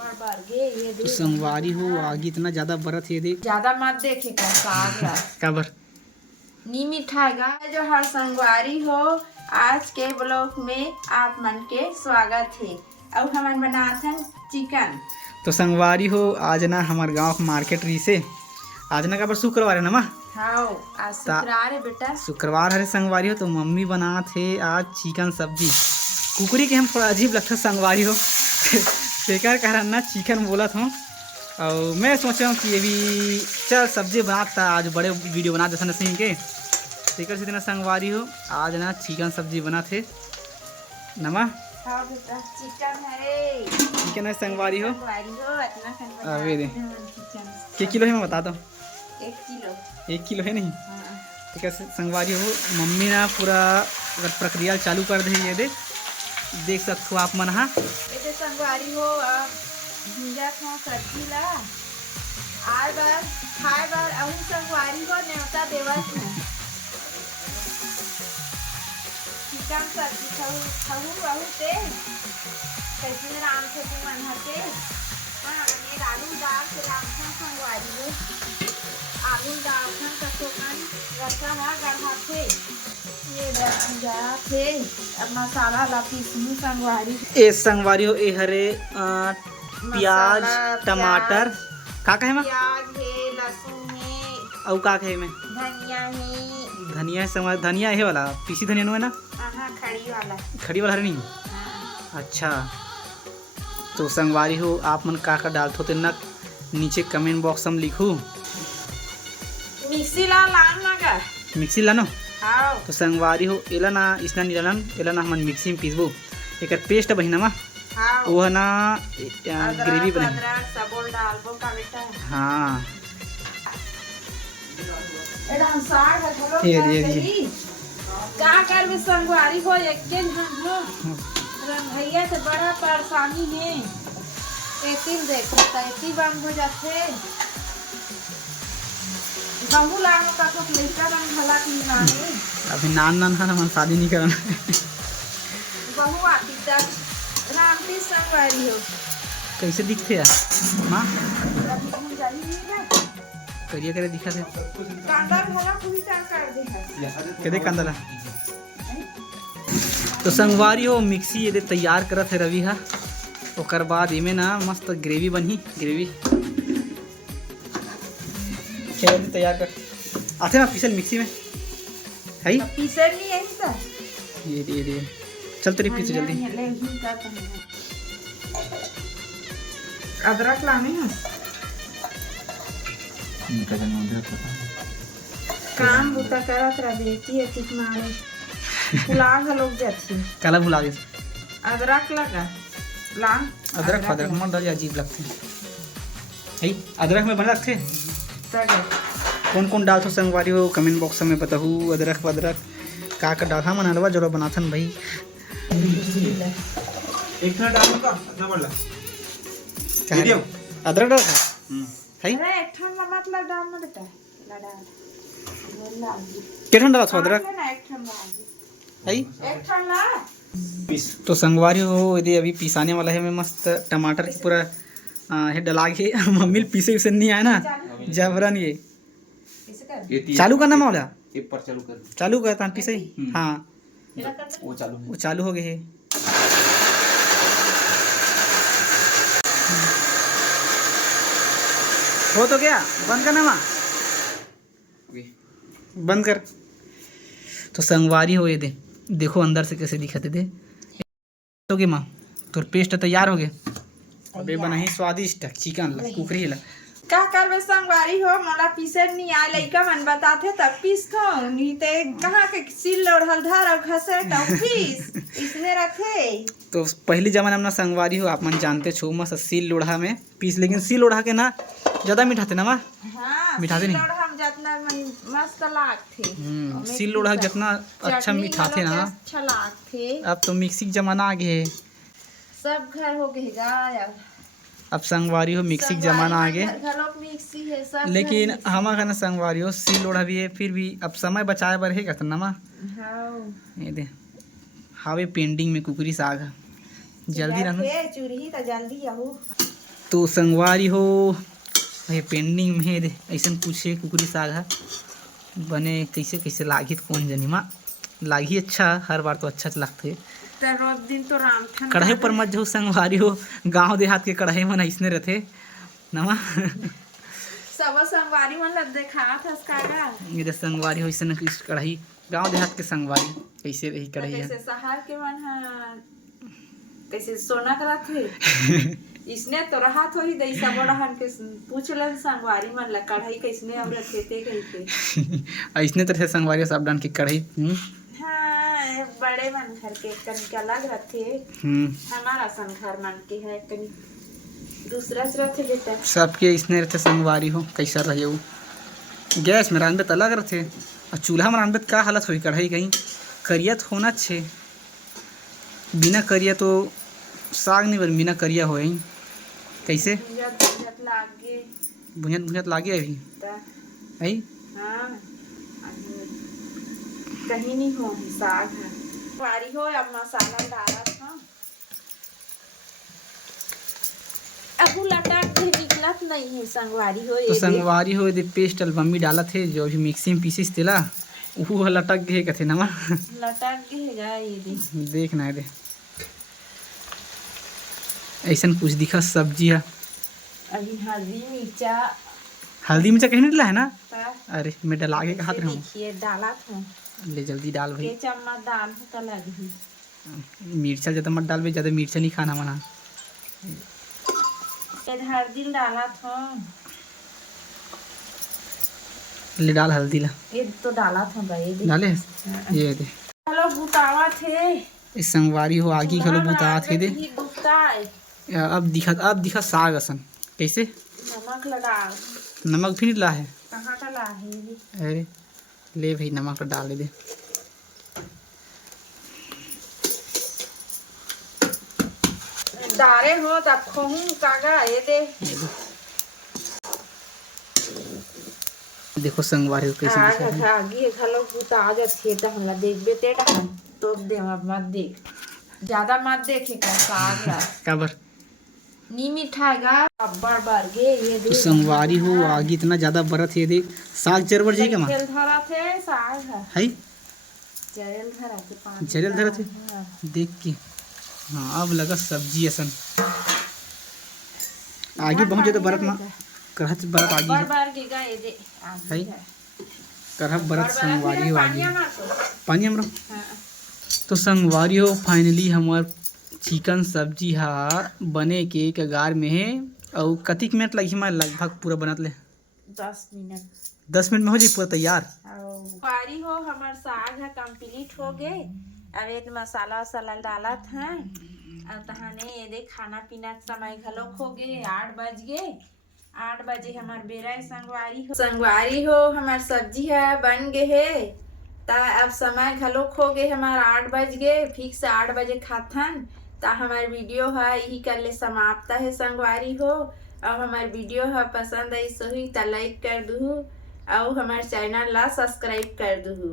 तो संगवारी हो आगे इतना ज्यादा बरत ये देख ज्यादा मत देखे का साग ला काबर नी मिठाएगा जो हर संगवारी हो। आज के ब्लॉग में आप मन के स्वागत है। अब हमन बनाथन चिकन। तो संगवारी हो आज ना हमारे गांव के मार्केट रही से आज ना काबर शुक्रवार है ना माँ हाँ आज शुक्रवार है बेटा। शुक्रवार हरे संगवारी हो तो मम्मी बना थे आज चिकन सब्जी कुकरी के हम थोड़ा अजीब लगता संगवारी हो शेखर कह ना चिकन बोला था और मैं सोचा हूँ कि ये भी चल सब्जी बनाता आज बड़े वीडियो बना दे सिंह के शेखर से इतना संगवारी हो आज ना चिकन सब्जी बना थे नमा हाँ बेटा चिकन है संगवारी हो अबे दे के किलो है मैं बता दो 1 किलो है नहीं हाँ। ठीक है संगवारी हो मम्मी ना पूरा अगर प्रक्रिया चालू कर दे ये देख सकते हो आप मन हाँ ये संगवारी हो भुंजा था सब्जी ला आए बार खाए बार अहू संगवारी हो न्योता देवत है चिकन सब्जी खाऊ अहू ते कैसे राम से तू मन हते हां ये आलू दाल से राम संगवारी हो आलू दाल कचोकन रसा है गढ़ा थे ये जा थे अब मसाला ला पीसनी संगवारी ए संगवारी हो ए हरे प्याज टमाटर का है में प्याज है लहसुन है और का है में धनिया है धनिया है संगवारी धनिया है वाला पीसी धनिया नो है ना हाँ खड़ी वाला हरे नहीं हाँ। अच्छा तो संगवारी हो आप मन का डालते होते ना नीचे कमेंट बॉक्स में लिखू मिक्सी ला लाम लगा मिक्सी लानो हाँ तो संगवारी हो एला ना इसना निरलन एला ना हम मिक्सी में पीसबो एक पेस्ट बहिना मा हाँ वो है ना ग्रेवी बने सबोल डालबो का बेटा हाँ एडम साग है थोड़ा ये का कर में संगवारी हो एक के हम हो भैया से बड़ा परेशानी है एतिल देखो तैती बंद हो जाते बहु लानो का तो लड़का रंग भला की नानी अभी नान हम शादी नहीं करना बहु आती तक रामती संगवारी हो कैसे दिखते यार माँ हम जाई नहीं ना करिए करे दिखा थे कांदा भला पूरी चार कर दे कदे कांदला तो संगवारी हो मिक्सी ये तैयार करत है रवि हा ओकर बाद इमे ना मस्त ग्रेवी बनी ग्रेवी तैयार कर आते ना पीसल मिक्सी में है पीसर नहीं है तो ये चल तेरी पीस जल्दी अदरक लाने हैं काम बुता करत रह देती है ठीक मारे फुला लोग जाती काला भुला गए अदरक लगा ला अदरक अदरक मन डाल अजीब लगते है अदरक में बना लगते कौन कौन डालते संगवारी हो कमेंट बॉक्स में बताहू अदरक वदरक का डाला मन हलवा जरूर बनाथन भाई एक थोड़ा डालूं का इतना बोला अदरक डाल है अरे एक ठन मतलब डाल मत बेटा ला डाल केठन डाला अदरक एक ठन है एक ठन ला तो संगवारी हो यदि अभी पिसाने वाला है मैं मस्त टमाटर पूरा है डला के मम्मी पीसे उसे नहीं आया ना जबरन ये चालू करना मौला एक पर चालू करता पीसे हाँ वो चालू हो गए है हो तो गया बंद करना माँ बंद कर तो संगवारी हो ये देखो अंदर से कैसे दिखाते थे तो के माँ तो पेस्ट तैयार हो गए अबे बना ही स्वादिष्ट चिकन कुकरी ला का करबे संगवारी हो मोला पीसर नहीं आ लइका मन बताथे तब पीस थो नहीं ते कहां के सिल लोढ़ल धर और घसे तब पीस इसने रखे तो पहली जमाना में ना संगवारी हो आप मन जानते छो मस्त सिल लोढ़ा में पीस लेकिन सिल लोढ़ा के ना ज्यादा मिठाते ना माँ हां मिठाते नहीं हम जितना मस्त लागथे सिल लोढ़ा जितना अच्छा मिठाते ना अच्छा लागथे अब तो मिक्सी का जमाना आ गया है सब घर हो गए गाय अब संगवारी हो मिक्सी का जमाना आ गया लेकिन हमारा ना संगवारी हो सिल लोढ़ा भी है फिर भी अब समय बचाए बर है कहते ना माँ ये दे हावे पेंडिंग में कुकरी साग जल्दी रहना चूरी तो जल्दी आहू तो संगवारी हो ये पेंडिंग में है दे ऐसा पूछे कुकरी साग है बने कैसे कैसे लागी तो कौन जनी माँ लागी अच्छा हर बार तो अच्छा लगते रोज दिन तो रामथन कढ़ाई पर मत जाओ संगवारी हो गांव देहात के कढ़ाई मन ऐसने रहते नमा सब संगवारी मन ल देखात हस कागा मेरे संगवारी हो ऐसा कढ़ाई गांव देहात के संगवारी कैसे रही कढ़ाई कैसे है शहर के मन कैसे सोना करत है इसने तो रहा थोड़ी दई सब रहन के पूछ ले संगवारी मन ल कढ़ाई कैसने अब रखे थे कहते ऐसने तरह से संगवारी सब डाल के कढ़ाई हाँ बड़े मन घर के कनिक अलग रखे हमारा सन घर मन के है कनी दूसरा से रखे बेटा सबके इसने रहते संगवारी हो कैसा रहे वो गैस में रांधबे तो अलग रहते और चूल्हा में रांधबे तो का हालत हुई कढ़ाई कहीं करिया तो होना छे बिना करिया तो साग नहीं बन बिना करिया हो कैसे लागे भुंजत भुंजत लागे अभी है हाँ कहीं नहीं हो साग है वारी हो अब मसाला डाला था अब लटक के निकलत नहीं है संगवारी हो तो संगवारी हो दे पेस्ट अल्बमी डाला थे जो अभी मिक्सी में पीसिस तेला वो लटक गए कथे नमा लटक गएगा ये देखना है दे ऐसा कुछ दिखा सब्जी है अभी हल्दी मिर्चा कहीं नहीं डला है ना ता अरे मैं डला के कहा था देखिए डाला था ले जल्दी डाल भाई के चम्मच डाल तो लगी मिर्चा ज़्यादा मत डाल भाई ज़्यादा मिर्चा नहीं खाना मना हल्दी डाला था ले डाल हल्दी ला ये तो डाला था भाई डाले ये दे हेलो बुतावा थे इस संगवारी हो आगी खलो बुता थे दे बुताए अब दिखा साग असन कैसे नमक लगा नमक भी नहीं ला है कहाँ का ला है अरे ले भाई नमक तो डाल दे डारे हो तब खोहूं कागा ये दे देखो संगवारी हो कैसे दिखा है। आगे खलो बुता जाती तो हमला देखबे ते डहन तो दे मत देख ज्यादा मत देखे का साग है काबर नी मिठाएगा अब्बर बर गे ये तो संगवारी हो आगे इतना ज्यादा बरत है देख साग जरबर जी के मां जल धरा थे साग है जल धरा थे पांच जरल धरा थे देख के हाँ अब लगा सब्जी असन आगे बहुत ज्यादा बरत मां करहत बरत आगे बार बार के गा ये दे है करहत बरत संगवारी हो आगे पानी हमरा तो संगवारी हो फाइनली हमार चिकन सब्जी हा बने के कगार में है और कतिक मिनट लगी हमारे लगभग पूरा बनत ले 10 मिनट 10 मिनट में हो जाए पूरा तैयार पारी हो हमार साग है कंप्लीट हो गए अब एक मसाला वसाला डाला था अब तहाने ये देख खाना पीना समय घलोक हो गए 8 बज गए 8 बजे हमार बेरा संगवारी हो हमार सब्जी है बन गए है ता अब समय घलोक हो गए हमार 8 बज गए फिक्स 8 बजे खाथन ता हमार वीडियो है यही कर ले समाप्त है संगवारी हो अब हमार वीडियो है पसंद आई सही ता लाइक कर दू और हमार चैनल ला सब्सक्राइब कर दू।